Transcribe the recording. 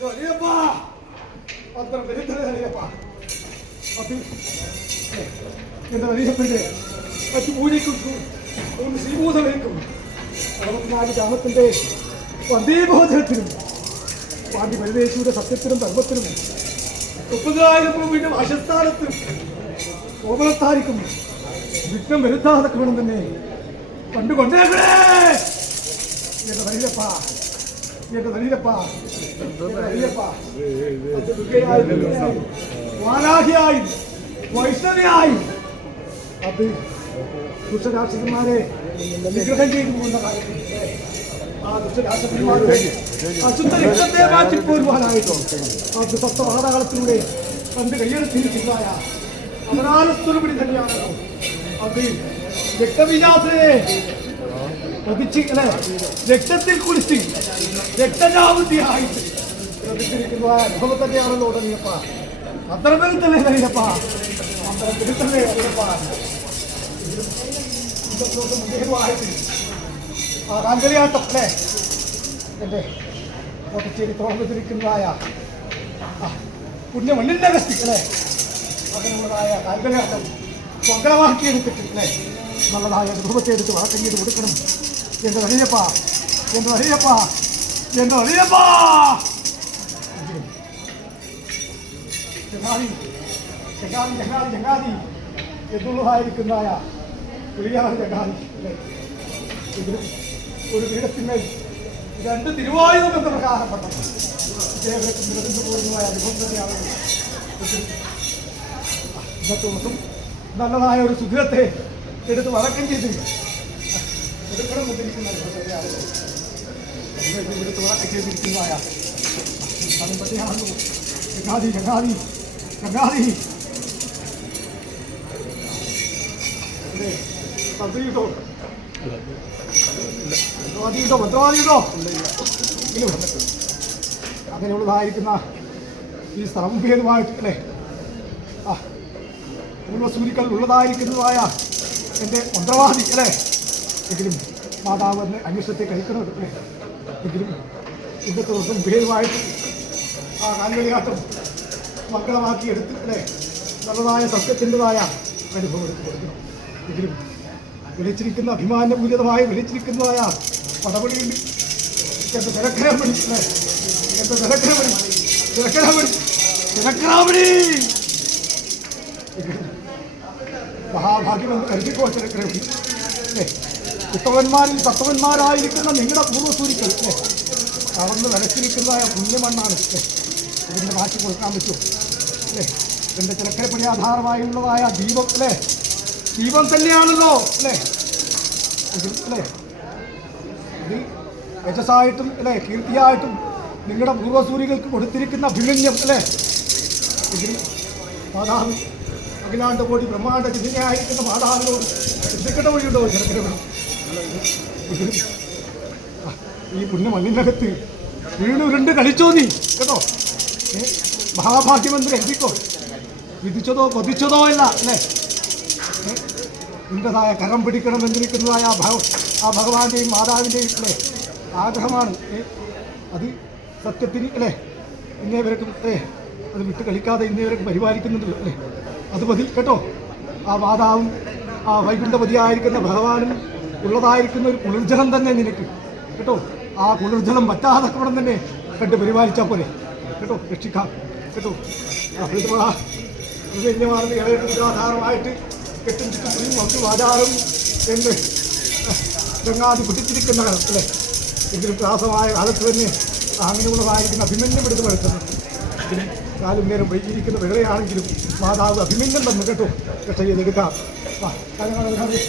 ಅಯ್ಯೋ ಅರಿಯಪ್ಪ എന്താ മറ്റു പൂജയ്ക്കും അതുകൊണ്ട് അറുപത്തിനാല് ഗ്രാമത്തിന്റെ വന്ദേബോധനത്തിനും പാണ്ഡ്യ പരിദേശിയുടെ സത്യത്തിനും ധർമ്മത്തിനും മുപ്പതിനായിരം രൂപയുടെ അശസ്ഥാനത്തിനും വിഘ്നം വരുത്താതെ വേണം തന്നെ. കണ്ടുകൊണ്ടേ എന്റെ വരില്ലപ്പാ വാലാഹിയായി. വൈഷ്ണവിയായി. അത് ദുഷ്ടരാക്ഷസന്മാരെ നിഗ്രഹം ചെയ്തു പോകുന്ന കാലത്ത്. ആ ദുഷ്ടരാക്ഷസന്മാരുടെ അശുദ്ധ രക്തത്തെ മാറ്റിപ്പോരുവാനായിട്ടോ? ആ സപ്തപാതാളത്തിലൂടെ കണ്ട് കയ്യെടുത്തിരിക്കുന്നതായ അമരാനസ്വരൂപിണി തന്നെയാണല്ലോ. അത് രക്തവിജാസനെ പതിച്ച് രക്തത്തിൽ കുളിച്ച് രക്തജാവുതിയായിട്ട് പ്രതികരിക്കുന്നതായ അനുഭവം തന്നെയാണല്ലോ ഉടനെയപ്പ. അത്രമേൽ തന്നെ കഴിയപ്പ അത്രമേൽ തന്നെ കഴിയപ്പ ആ കാൽകളിയാട്ടം അല്ലേ? എന്റെ പൊട്ടച്ചേരി തുറന്നിരിക്കുന്നതായ പുണ്യമണ്ണിന്റെ അല്ലേ? അങ്ങനെയുള്ളതായ കാൽകളിയാട്ടം സ്വന്തമാക്കിയെടുത്തിട്ട് അല്ലേ? നല്ലതായ രൂപത്തെ എടുത്ത് വളർത്തം ചെയ്ത് കൊടുക്കണം. എന്റെ വലിയപ്പ എന്റെ വലിയപ്പ എന്റെ വലിയപ്പ ചങ്ങാതി ചങ്ങാതി ചങ്ങാതി ചങ്ങാതി എന്നുള്ളതായിരിക്കുന്നതായ പുലിയാണ് ചങ്ങാതി ഒരു പീഠത്തിന്മേൽ രണ്ട് തിരുവായുധം എന്ന പ്രകാരപ്പെട്ട ഇദ്ദേഹത്തിന് നിലനിന്ന് പോകുന്നതായ അനുഭവം തന്നെയാണ് നല്ലതായ ഒരു സുഖത്തെ എടുത്ത് വറക്കം ചെയ്ത്. എടുക്കണം എന്നിരിക്കുന്ന തന്നെയാണല്ലോ ചങ്ങാതി ചങ്ങാതി ചങ്ങാതി ഇല്ല അങ്ങനെയുള്ളതായിരിക്കുന്ന ഈ സ്തംഭേദമായിട്ട് അല്ലേ? ആ പൂർവസൂരിക്കൽ ഉള്ളതായിരിക്കുന്നതായ എന്റെ മന്ത്രവാദി അല്ലേ? എങ്കിലും മാതാവ് എന്നെ അന്വേഷണത്തെ കഴിക്കണം അല്ലേ എങ്കിലും ഇന്നത്തെ ദിവസം ഭേദമായിട്ട് ആ കാൽവലിയാട്ടം മക്കളമാക്കി എടുത്ത് അല്ലേ? നല്ലതായ സത്യത്തിന്റെതായ അനുഭവം എടുത്ത് കൊടുക്കണം. എങ്കിലും വിളിച്ചിരിക്കുന്ന അഭിമാനപൂരിതമായി വിളിച്ചിരിക്കുന്നതായ പടപടിയുണ്ട് എന്റെ തിരക്കരമണി അല്ലേ? എന്റെ തിരക്കരമണി തിരക്കരമണി തിരക്കരാമണി! മഹാഭാഗ്യമെന്ന് കരുതിക്കോ തിരക്കരമണി? ഉത്തമന്മാരിൽ തത്വന്മാരായിരിക്കുന്ന നിങ്ങളുടെ പൂർവസൂരിക്കൽ കവർന്ന് അവിടുന്ന് പുണ്യമണ്ണാണ് ഇതിന്റെ മാറ്റി കൊടുക്കാൻ പറ്റുമോ? അല്ലേ? എന്റെ ചിലക്കരപ്പണി ആധാരമായുള്ളതായ ദീപം അല്ലേ? ദീപം തന്നെയാണല്ലോ അല്ലേ? അല്ലേ? ഇത് യശസ്സായിട്ടും അല്ലേ? കീർത്തിയായിട്ടും നിങ്ങളുടെ പൂർവസൂരികൾക്ക് കൊടുത്തിരിക്കുന്ന അഭിമന്യം അല്ലേ? ഇതിൽ മാതാവ് അഖിലാണ്ട കോടി ബ്രഹ്മാണ്ട ചിന്തയായിരിക്കുന്ന മാതാവിനോട് ചിന്തിക്കേണ്ട വഴിയുണ്ടോ? ഇതിൽ ആ, ഈ പുണ്യ മണ്ണിനകത്ത് വീണുരുണ്ട് കളിച്ചോ നീ? കേട്ടോ? മഹാഭാഗ്യമന്ത്രി എഴുതിക്കോ? വിധിച്ചതോ കൊതിച്ചതോ അല്ല അല്ലേ? നിന്റേതായ കരം പിടിക്കണം എന്നിരിക്കുന്നതായ ആ ഭഗ ആ ഭഗവാന്റെയും മാതാവിന്റെയും അല്ലേ? ആഗ്രഹമാണ്? അത് സത്യത്തിന് അല്ലേ? ഇന്നേവരക്കും അല്ലേ? അത് വിട്ട് കളിക്കാതെ ഇന്നേവരക്കും പരിപാലിക്കുന്നുണ്ട് അല്ലേ? അത് മതി കേട്ടോ? ആ മാതാവും ആ വൈകുണ്ഠപതിയായിരിക്കുന്ന ഭഗവാനും ഉള്ളതായിരിക്കുന്ന ഒരു കുളിർജലം തന്നെ നിനക്ക്. കേട്ടോ? ആ കുളിർജലം പറ്റാതെ കൂടെ തന്നെ കണ്ട് പരിപാലിച്ചാൽ പോലെ കേട്ടോ? രക്ഷിക്കാം. കേട്ടോ? കെട്ടും ചുറ്റും മറ്റു ആചാരം എന്ന് ഗംഗാതി പിടിച്ചിരിക്കുന്ന അല്ലേ എങ്കിലും പ്രാസമായ കാലത്ത് തന്നെ അങ്ങനെയുള്ളതായിരിക്കുന്ന അഭിമന്യം എടുത്ത് വരുത്തുന്നത് കാലും നേരം വൈകിയിരിക്കുന്ന വേളയാണെങ്കിലും മാതാവ് അഭിമന്യം തന്നു. കേട്ടോ? രക്ഷ ചെയ്തെടുക്കാം